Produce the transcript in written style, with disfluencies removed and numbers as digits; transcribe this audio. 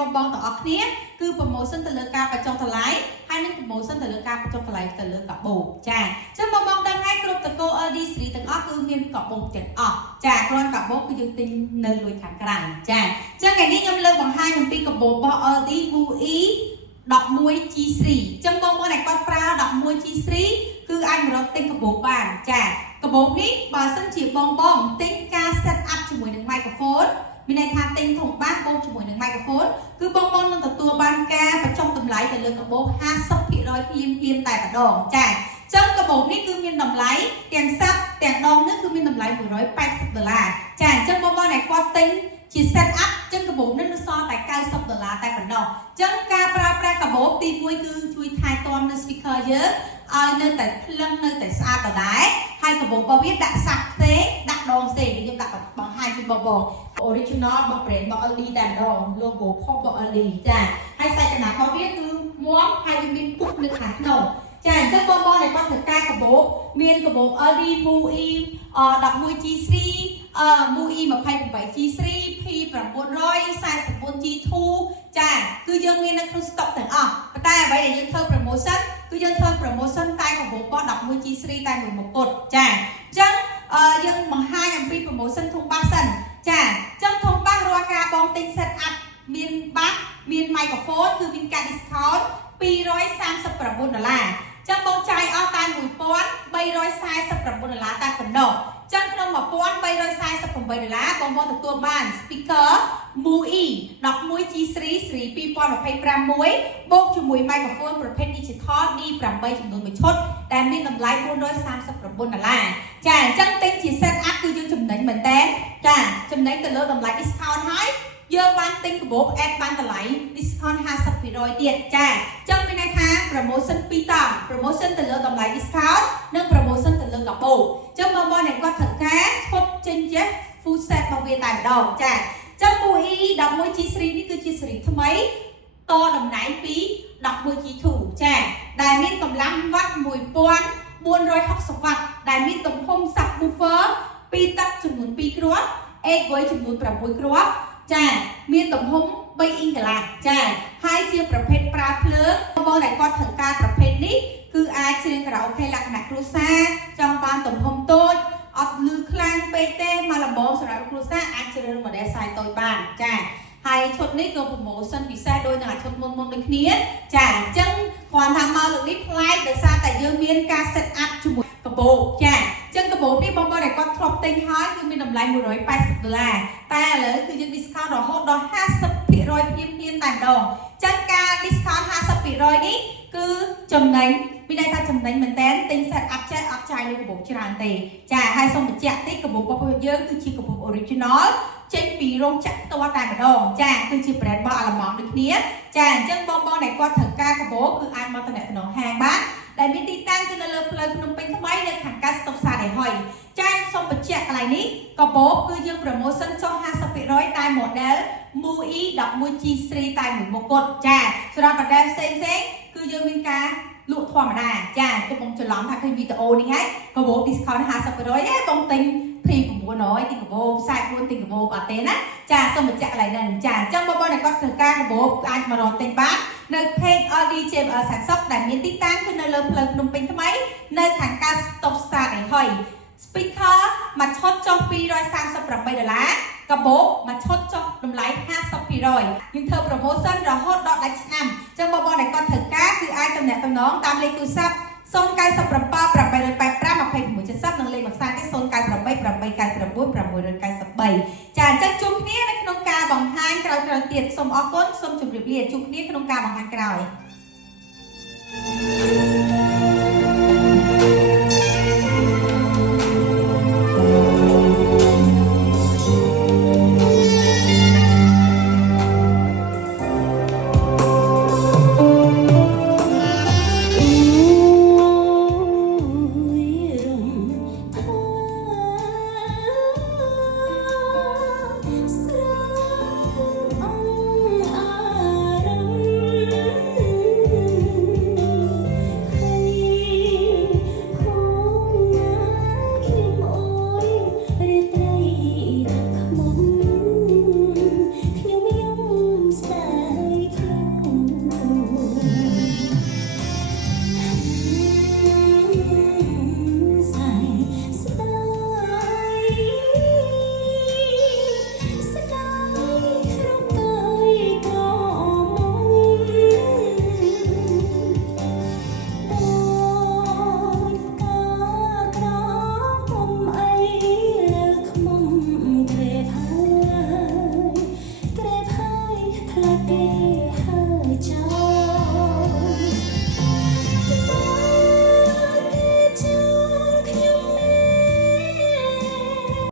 បងបងទាំងអស់គ្នាគឺ promotion ទៅលើការបញ្ចុះតម្លៃហើយនឹង promotion ទៅលើការបញ្ចុះតម្លៃទៅលើកាបូបចាអញ្ចឹងបងបងដឹងហើយគ្រប់តកូ LD សេរីទាំងអស់គឺមានកាបូបទាំងអស់ចាគ្រាន់កាបូបគឺយើងទិញនៅលួយខាងក្រៅចាអញ្ចឹងថ្ងៃនេះខ្ញុំលើកបង្ហាញអំពីកាបូបរបស់ LD MUI 11G3 អញ្ចឹងបងប្អូនដែលគាត់ប្រើ 11G3 គឺអាចមករកទិញកាបូបបានចាកាបូបនេះបើសិនជាបងបងទិញការ set up ជាមួយនឹង microphone មានន័យថាទិញធំបានបូកជាមួយនឹង microphone គឺបងប្អូននឹងទទួលបានការបញ្ចុះតម្លៃទៅលើកាបូប 50% ភ្លាមតែម្ដងចាអញ្ចឹងកាបូបនេះគឺមានតម្លៃទាំងសាប់ទាំងដងនេះគឺមានតម្លៃ$180ចាអញ្ចឹងបងប្អូនដែលគាត់ទិញជា set up អញ្ចឹងកាបូបនេះនៅសល់តែ$90តែប៉ុណ្ណោះអញ្ចឹងការប្រើប្រាស់កាបូបទី1គឺជួយថែទាំនៅ speaker យើងឲ្យនៅតែភ្លឹងនៅតែស្អាតដដែលហើយកាបូបរបស់វាដាក់សាក់ផ្សេងដាក់ដងផ្សេងខ្ញុំដាក់បង្ហាញជូនបង original របស់ brand របស់ LD តែម្ដង logo ផុសរបស់ LD ចាហើយសាច់កណ្ដាលរបស់វាគឺមាំហើយវាមានពុះនៅខាងក្នុងចាអញ្ចឹងបងដែលគាត់ធ្វើការកាបូបមានកាបូប LD MUI 11G3 MUI 28G3 P949G2 ចាគឺយើងមាននៅក្នុង stock ទាំងអស់ប៉ុន្តែអ្វីដែលយើងធ្វើ promotion គឺយើងធ្វើ promotion តែកាបូបរបស់ 11G3 តែមួយមុខគត់ចាអញ្ចឹងយើងបង្ហាញអំពី promotion ធំបាសសិនចាអញ្ចឹងធំបាសរាល់ការបងទិញ set up មានបាសមាន microphone គឺមានការ discount $239ចឹងបងចាយអស់តែ$1349តែប៉ុណ្ណោះចឹងក្នុង$1348បងបងទទួលបាន speaker MUI 11G3 ស៊េរី2025បូកជាមួយ microphone ប្រភេទ digital D8 ចំនួន1ឈុតដែលមានតម្លៃ$439ចាអញ្ចឹងទិញជា set up គឺយើងចំណេញមែនតើចាចំណេញទៅលើតម្លៃ discount ហើយយើងបានទិញកាបូប add បានតម្លៃ discount 50% ទៀតចាអញ្ចឹងមានន័យថា promotion 2តង់ promotion ទៅលើតម្លៃ discount និង promotion ទៅលើកាបូបអញ្ចឹងបងអ្នកគាត់ត្រូវការឈុតចេញចេះ full set របស់វាតែម្ដងចាអញ្ចឹង MUI 11G3 នេះគឺជាស៊េរីថ្មីតតំណែងពី 11G2 ចាដែលមានកម្លាំងវ៉ាត់1460វ៉ាត់ដែលមានទំហំ subwoofer 2ទឹកចំនួន2គ្រាប់ 8 ចំនួន6គ្រាប់ចាមានទំហំ3អ៊ីងកន្លះចាហើយជាប្រភេទប្រើភ្លើងបងដែលគាត់ធ្វើការប្រភេទនេះគឺអាចច្រៀងខារ៉ាអូខេលក្ខណៈគ្រួសារចង់បានទំហំតូចអត់លឺខ្លាំងពេកទេមកលំបងសម្រាប់គ្រួសារអាចជ្រើសរើស model size តូចបានចាហើយឈុតនេះក៏ promotion ពិសេសដូចនឹងឈុតមុនដូចគ្នាចាអញ្ចឹងគាត់ថាមកលើកនេះប្លែកដោយសារតែយើងមានការ set up ជាមួយកាបូបចាអញ្ចឹងកាបូបនេះបងដែលគាត់ធ្លាប់ទិញហើយគឺមានតម្លៃ$180តែឥឡូវគឺយើង discount រហូតដល់ 50% ភ្លាមតែម្ដងអញ្ចឹងការ discount 50% នេះគឺចំណេញមានន័យថាចំណេញមែនតើទិញ set up ចេះអត់ចាយលុយកាបូបច្រើនទេចាហើយសូមបញ្ជាក់តិចកាបូបរបស់យើងគឺជាកាបូប original ចេញពីរោងចក្រផ្ទាល់តែម្ដងចាគឺជា brand របស់អាល្លឺម៉ង់ដូចគ្នាចាអញ្ចឹងបងដែលគាត់ត្រូវការកាបូបគឺអាចមកតំណែងហាងបានដែលមានទីតាំងគឺនៅលើផ្លូវភ្នំពេញថ្មីនៅខាងកើតស្តុកសាដេហុយចាសូមបញ្ជាក់កន្លែងនេះកាបូបគឺយើង promotion ចុះ 50% តែ model MUI 11G3 តែមួយមុខគត់ចាសម្រាប់ model ផ្សេងគឺយើងមានការលក់ធម្មតាចាខ្ញុំបងច្រឡំថាឃើញវីដេអូនេះហើយកាបូប discount 50% ទេបងទិញ P900 ទិញកាបូប44ទិញកាបូបអត់ទេណាចាសូមបញ្ជាក់កន្លែងហ្នឹងចាអញ្ចឹងបងដែលគាត់ត្រូវការកាបូបអាចមករកទិញបាននៅ page LD JBL Samsung ដែលមានទីតាំងគឺនៅលើផ្លូវភ្នំពេញថ្មីនៅខាងកើតស្តុបស្តាដេហុយ speaker មួយឈុតចុះ$238កាបូបមួយឈុតចុះតម្លៃ 50% យើងធ្វើ promotion រហូតដល់ដាច់ឆ្នាំអញ្ចឹងបងដែលគាត់ត្រូវការគឺអាចតំណែងតាមលេខទូរស័ព្ទ097 885 2670និងលេខមួយខ្សែទៀត098 899 693ចាអញ្ចឹងជួបគ្នានៅក្នុងការបង្ហាញក្រោយៗទៀតសូមអរគុណសូមជម្រាបលាជួបគ្នាក្នុងការបង្ហាញក្រោយ